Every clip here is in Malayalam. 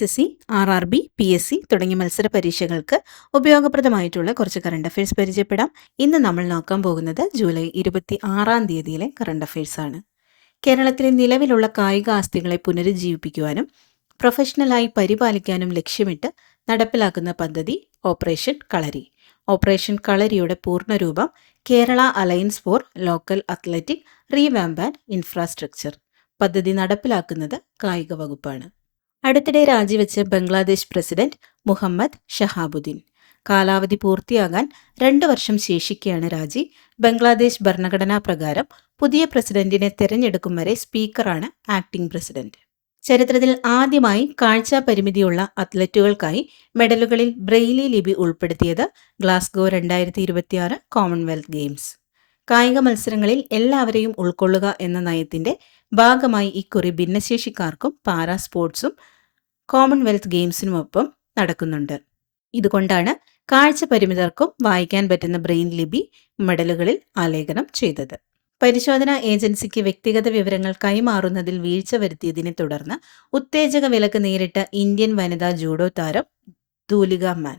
SSC, RRB, PSC തുടങ്ങിയ മത്സര പരീക്ഷകൾക്ക് ഉപയോഗപ്രദമായിട്ടുള്ള കുറച്ച് കറണ്ട് അഫയേഴ്സ് പരിചയപ്പെടാം. ഇന്ന് നമ്മൾ നോക്കാൻ പോകുന്നത് ജൂലൈ 26 കറണ്ട് അഫയേഴ്സ് ആണ്. കേരളത്തിലെ നിലവിലുള്ള കായിക ആസ്തികളെ പുനരുജ്ജീവിപ്പിക്കുവാനും പ്രൊഫഷണലായി പരിപാലിക്കാനും ലക്ഷ്യമിട്ട് നടപ്പിലാക്കുന്ന പദ്ധതി ഓപ്പറേഷൻ കളരി. ഓപ്പറേഷൻ കളരിയുടെ പൂർണ്ണരൂപം Kerala alliance for local athletic revamp and infrastructure. പദ്ധതി നടപ്പിലാക്കുന്നത് കായിക വകുപ്പാണ്. അടുത്തിടെ രാജിവെച്ച ബംഗ്ലാദേശ് പ്രസിഡന്റ് മുഹമ്മദ് ഷഹാബുദ്ദീൻ. കാലാവധി പൂർത്തിയാകാൻ 2 വർഷം ശേഷിക്കെയാണ് രാജി. ബംഗ്ലാദേശ് ഭരണഘടനാ പ്രകാരം പുതിയ പ്രസിഡന്റിനെ തെരഞ്ഞെടുക്കും വരെ സ്പീക്കറാണ് ആക്ടിംഗ് പ്രസിഡന്റ്. ചരിത്രത്തിൽ ആദ്യമായി കാഴ്ചാ പരിമിതിയുള്ള അത്ലറ്റുകൾക്കായി മെഡലുകളിൽ ബ്രെയിലി ലിപി ഉൾപ്പെടുത്തിയത് ഗ്ലാസ്ഗോ 2026 കോമൺവെൽത്ത് ഗെയിംസ്. കായിക മത്സരങ്ങളിൽ എല്ലാവരെയും ഉൾക്കൊള്ളുക എന്ന നയത്തിന്റെ ഭാഗമായി ഇക്കുറി ഭിന്നശേഷിക്കാർക്കും പാരാ സ്പോർട്സും കോമൺവെൽത്ത് ഗെയിംസിനുമൊപ്പം നടക്കുന്നുണ്ട്. ഇതുകൊണ്ടാണ് കാഴ്ച പരിമിതർക്കും വായിക്കാൻ പറ്റുന്ന ബ്രെയിൻ ലിപി മെഡലുകളിൽ ആലേഖനം ചെയ്തത്. പരിശോധനാ ഏജൻസിക്ക് വ്യക്തിഗത വിവരങ്ങൾ കൈമാറുന്നതിൽ വീഴ്ച വരുത്തിയതിനെ തുടർന്ന് ഉത്തേജക വിലക്ക് നേരിട്ട ഇന്ത്യൻ വനിതാ ജൂഡോ താരം ധൂലിക മാൻ.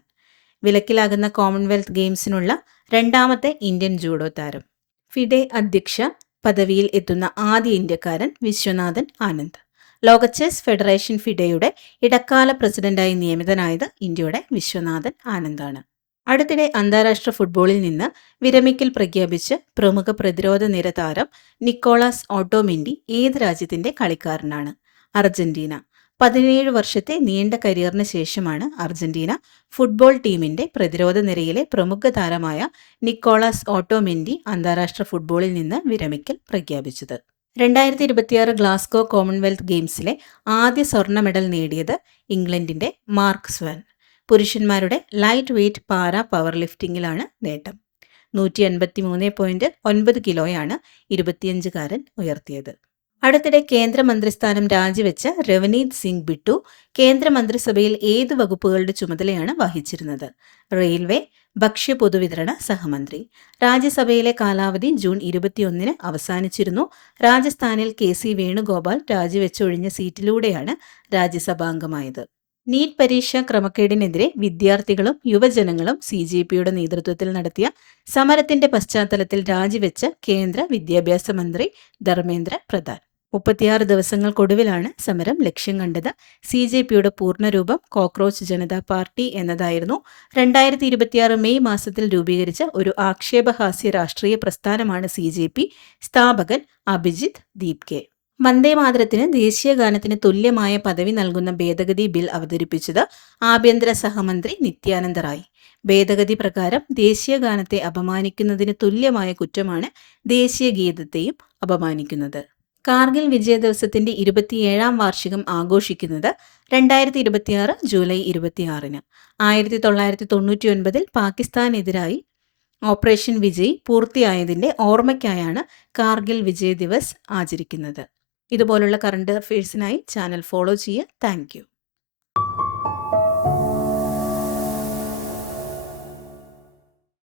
വിലക്കിലാകുന്ന കോമൺവെൽത്ത് ഗെയിംസിനുള്ള 2ാമത്തെ ഇന്ത്യൻ ജൂഡോ താരം. ഫിഡെ അധ്യക്ഷ പദവിയിൽ എത്തുന്ന ആദ്യ ഇന്ത്യക്കാരൻ വിശ്വനാഥൻ ആനന്ദ്. ലോക ചെസ് ഫെഡറേഷൻ ഫിഡെയുടെ ഇടക്കാല പ്രസിഡന്റായി നിയമിതനായത് ഇന്ത്യയുടെ വിശ്വനാഥൻ ആനന്ദാണ്. അടുത്തിടെ അന്താരാഷ്ട്ര ഫുട്ബോളിൽ നിന്ന് വിരമിക്കൽ പ്രഖ്യാപിച്ച് പ്രമുഖ പ്രതിരോധ നിര താരം നിക്കോളാസ് ഓട്ടോമെന്റി ഏത് രാജ്യത്തിന്റെ കളിക്കാരനാണ്? അർജന്റീന. 17 വർഷത്തെ നീണ്ട കരിയറിന് ശേഷമാണ് അർജന്റീന ഫുട്ബോൾ ടീമിന്റെ പ്രതിരോധ നിരയിലെ പ്രമുഖ താരമായ നിക്കോളാസ് ഓട്ടോമെന്റി അന്താരാഷ്ട്ര ഫുട്ബോളിൽ നിന്ന് വിരമിക്കൽ പ്രഖ്യാപിച്ചത്. 2026 ഗ്ലാസ്ഗോ കോമൺവെൽത്ത് ഗെയിംസിലെ ആദ്യ സ്വർണ്ണ മെഡൽ നേടിയത് ഇംഗ്ലണ്ടിന്റെ മാർക്ക് സ്വാൻ. പുരുഷന്മാരുടെ ലൈറ്റ് വെയ്റ്റ് പാരാ പവർ ലിഫ്റ്റിംഗിലാണ് നേട്ടം. 153.9 കിലോയാണ് 25-കാരൻ ഉയർത്തിയത്. അടുത്തിടെ കേന്ദ്രമന്ത്രിസ്ഥാനം രാജിവെച്ച രവനീത് സിംഗ് ബിട്ടു കേന്ദ്രമന്ത്രിസഭയിൽ ഏത് വകുപ്പുകളുടെ ചുമതലയാണ് വഹിച്ചിരുന്നത്? റെയിൽവേ, ഭക്ഷ്യ പൊതുവിതരണ സഹമന്ത്രി. രാജ്യസഭയിലെ കാലാവധി ജൂൺ 21 അവസാനിച്ചിരുന്നു. രാജസ്ഥാനിൽ KC വേണുഗോപാൽ രാജിവെച്ചൊഴിഞ്ഞ സീറ്റിലൂടെയാണ് രാജ്യസഭാംഗമായത്. നീറ്റ് പരീക്ഷ ക്രമക്കേടിനെതിരെ വിദ്യാർത്ഥികളും യുവജനങ്ങളും CJPയുടെ നേതൃത്വത്തിൽ നടത്തിയ സമരത്തിന്റെ പശ്ചാത്തലത്തിൽ രാജിവെച്ച കേന്ദ്ര വിദ്യാഭ്യാസ മന്ത്രി ധർമ്മേന്ദ്ര പ്രധാൻ. 36 ദിവസങ്ങൾക്കൊടുവിലാണ് സമരം ലക്ഷ്യം കണ്ടത്. CJPയുടെ പൂർണ്ണരൂപം കോക്രോച്ച് ജനതാ പാർട്ടി എന്നതായിരുന്നു. 2026 മെയ് മാസത്തിൽ രൂപീകരിച്ച ഒരു ആക്ഷേപഹാസ്യ രാഷ്ട്രീയ പ്രസ്ഥാനമാണ് CJP. സ്ഥാപകൻ അഭിജിത്ത് ദീപ്കെ. വന്ദേമാതരത്തിന് ദേശീയ ഗാനത്തിന് തുല്യമായ പദവി നൽകുന്ന ഭേദഗതി ബിൽ അവതരിപ്പിച്ചത് ആഭ്യന്തര സഹമന്ത്രി നിത്യാനന്ദ റായ്. ഭേദഗതി പ്രകാരം ദേശീയ ഗാനത്തെ അപമാനിക്കുന്നതിന് തുല്യമായ കുറ്റമാണ് ദേശീയ ഗീതത്തെയും അപമാനിക്കുന്നത്. കാർഗിൽ വിജയ ദിവസത്തിന്റെ 27ാം വാർഷികം ആഘോഷിക്കുന്നത് 2026 ജൂലൈ 26. 1999 പാകിസ്ഥാനെതിരായി ഓപ്പറേഷൻ വിജയ് പൂർത്തിയായതിന്റെ ഓർമ്മയ്ക്കായാണ് കാർഗിൽ വിജയ് ദിവസ് ആചരിക്കുന്നത്. ഇതുപോലുള്ള കറണ്ട് അഫയേഴ്സിനായി ചാനൽ ഫോളോ ചെയ്യുക. Thank you.